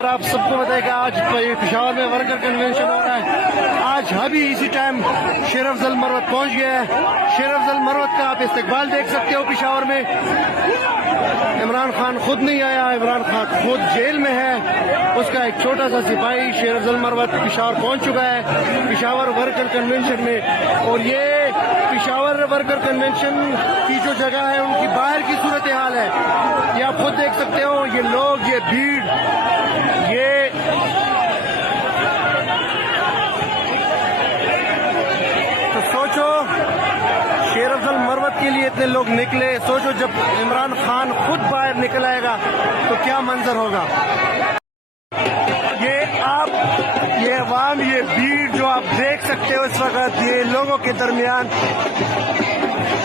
आप सबको बताया कि आज पेशावर में वर्कर कन्वेंशन हो रहा है। आज अभी इसी टाइम शेर अफजल मरवत पहुंच गया है। शेर अफजल मरवत का आप इस्तकबाल देख सकते हो पेशावर में। इमरान खान खुद नहीं आया, इमरान खान खुद जेल में है। उसका एक छोटा सा सिपाही शेर अफजल मरवत पेशावर पहुंच चुका है पेशावर वर्कर कन्वेंशन में। और ये पेशावर वर्कर कन्वेंशन की जो जगह है उनकी बाहर की सूरत हाल है, ये आप खुद देख सकते हो। ये लोग, ये भीड़, ये तो सोचो शेर अफजल मरवत के लिए इतने लोग निकले। सोचो जब इमरान खान खुद बाहर निकल आएगा तो क्या मंजर होगा। ये अवाम, ये भीड़ जो आप देख सकते हो इस वक्त, ये लोगों के दरमियान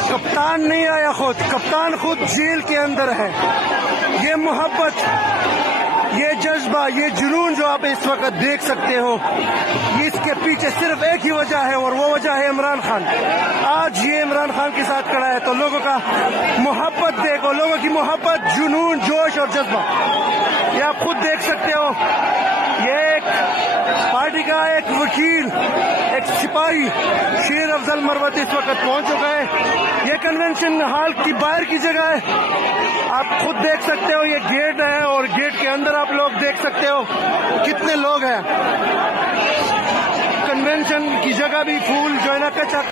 कप्तान नहीं आया, कप्तान खुद जेल के अंदर है। ये मोहब्बत, ये जज्बा, ये जुनून जो आप इस वक्त देख सकते हो, इसके पीछे सिर्फ एक ही वजह है और वो वजह है इमरान खान। आज ये इमरान खान के साथ खड़ा है तो लोगों का मोहब्बत देखो, लोगों की मोहब्बत, जुनून, जोश और जज्बा, ये आप खुद देख सकते हो। ये एक पार्टी का एक वकील, एक सिपाही शेर अफजल मरवत इस वक्त पहुंच चुका है। ये कन्वेंशन हॉल की बाहर की जगह है, आप खुद देख सकते हो। ये गेट है और गेट के अंदर आप लोग देख सकते हो कितने लोग हैं। कन्वेंशन की जगह भी फूल जो है ना कच्चा।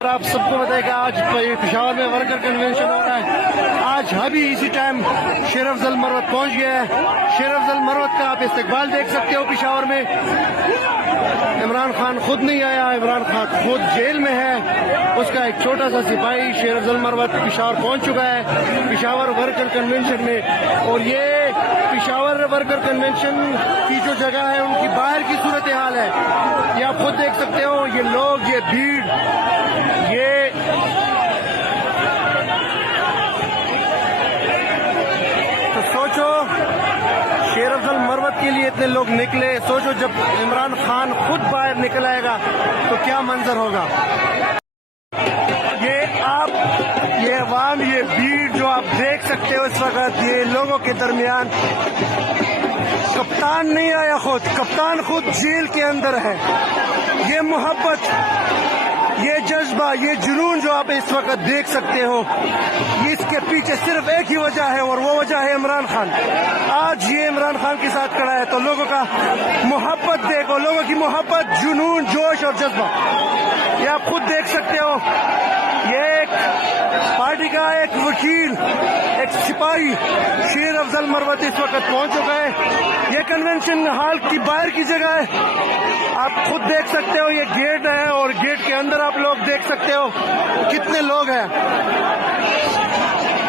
आप सबको बताया कि आज पेशावर में वर्कर कन्वेंशन हो रहा है। आज अभी इसी टाइम शेर अफजल मरवत पहुंच गया है। शेर अफजल मरवत का आप इस्तकबाल देख सकते हो पेशावर में। इमरान खान खुद नहीं आया, इमरान खान खुद जेल में है। उसका एक छोटा सा सिपाही शेर अफजल मरवत पेशावर पहुंच चुका है पेशावर वर्कर कन्वेंशन में। और ये पेशावर वर्कर कन्वेंशन की जो जगह है उनकी बाहर की सूरत हाल है, ये आप खुद देख सकते हो। ये लोग, ये भीड़, ये तो सोचो शेर अफजल मरवत के लिए इतने लोग निकले। सोचो जब इमरान खान खुद बाहर निकल आएगा तो क्या मंजर होगा। ये अवाम, ये भीड़ जो आप देख सकते हो इस वक्त, ये लोगों के दरमियान कप्तान नहीं आया, कप्तान खुद जेल के अंदर है। ये मोहब्बत, ये जज्बा, ये जुनून जो आप इस वक्त देख सकते हो, इसके पीछे सिर्फ एक ही वजह है और वो वजह है इमरान खान। आज ये इमरान खान के साथ खड़ा है तो लोगों का मोहब्बत देखो, लोगों की मोहब्बत, जुनून, जोश और जज्बा, ये आप खुद देख सकते हो। ये एक पार्टी का एक वकील, एक सिपाही शेर अफजल मरवत इस वक्त पहुंच चुका है। ये कन्वेंशन हॉल की बाहर की जगह है, आप खुद देख सकते हो। ये गेट है और गेट के अंदर आप लोग देख सकते हो कितने लोग हैं।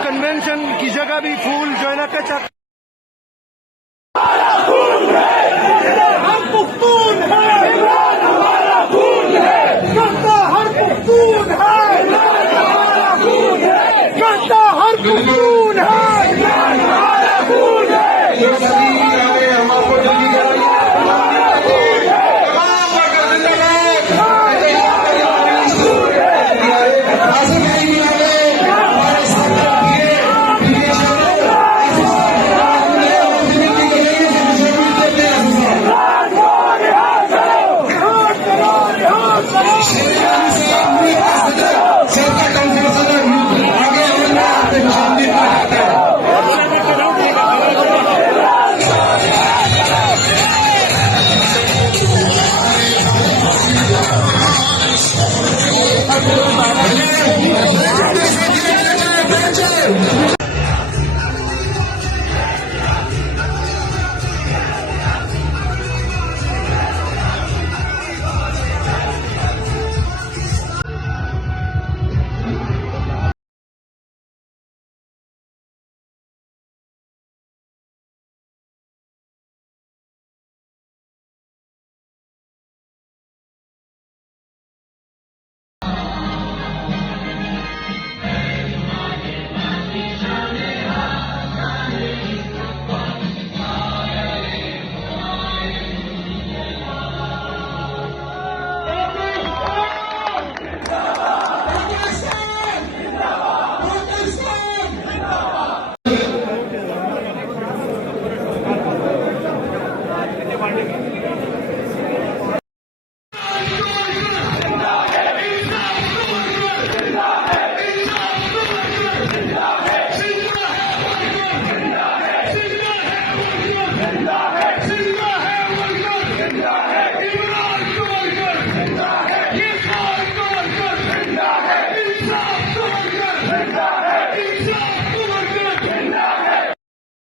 कन्वेंशन की जगह भी फूल जो है ना कच्चा। हर